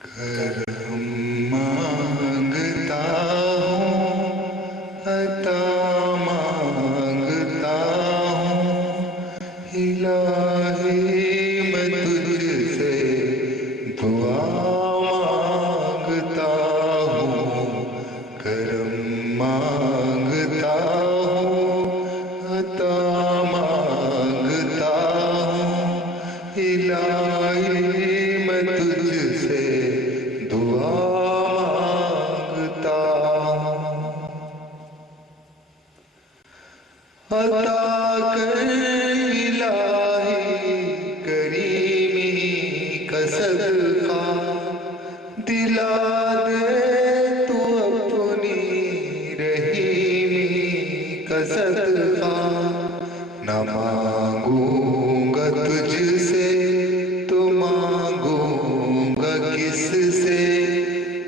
کرم مانگتا ہوں، عطا مانگتا ہوں، الہی میں تجھ سے دعا مانگتا ہوں، کرم مانگتا ہوں، عطا مانگتا ہوں، الہی میں تجھ سے دعا مانگتا ہوں۔ عطا کر الہی کریمی کا صدقہ، دلا دے تو اپنی رحیمی کا صدقہ، نہ مانگوں گا تجھ سے تو مانگوں گا کس سے،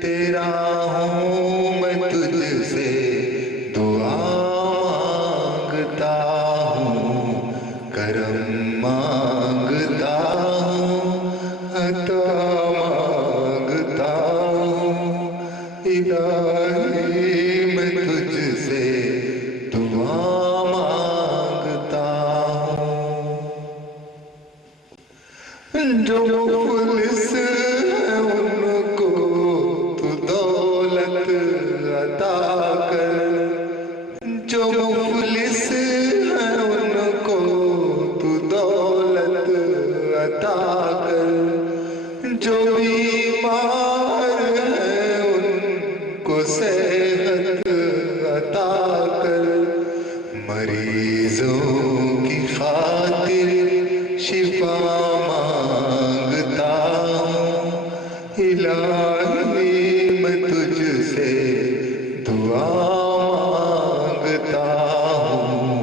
تیرا ہوں میں تجھ سے دعا مانگتا ہوں، کرم مانگتا ہوں، عطا مانگتا ہوں، الہی میں تجھ سے دعا مانگتا ہوں۔ جو مفلس ہیں ان کو تو دولت عطا کر، جو مفلس ہیں ان کو تو دولت عطا کر، جو بیمار ہیں ان کو صحت عطا کر، مریضوں کی خاطر شفا مانگتا ہوں، الہی میں تجھ سے دعا مانگتا ہوں،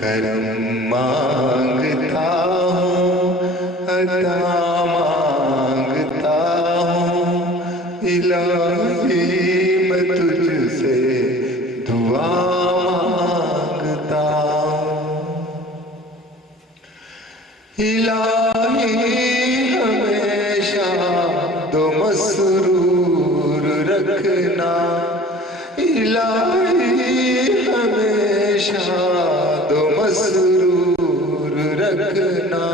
کرم مانگتا ہوں، عطا مانگتا ہوں، الہی میں تجھ سے دعا مانگتا ہوں۔ الہی ہمیشہ دو مسرور رکھنا، الہی ہمیشہ دو مسرور رکھنا،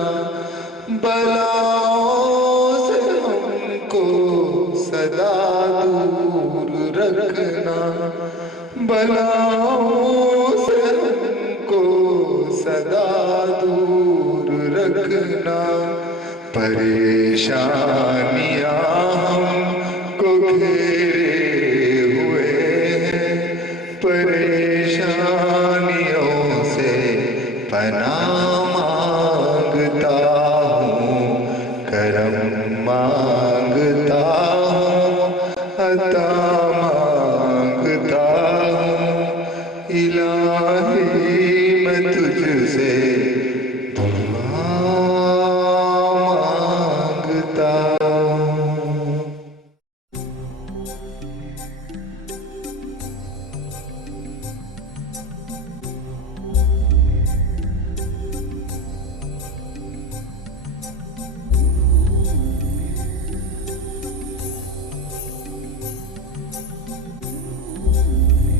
بلاؤں سے ہم کو سدا دور رکھنا، بلاؤں سے ہم کو سدا دور رکھنا، پریشانیاں ہم کو گھیرے ہوئے ہیں، پریشانیوں سے پناہ مانگتا ہوں، کرم مانگتا ہوں، عطا مانگتا ہوں، الہی میں تجھ سے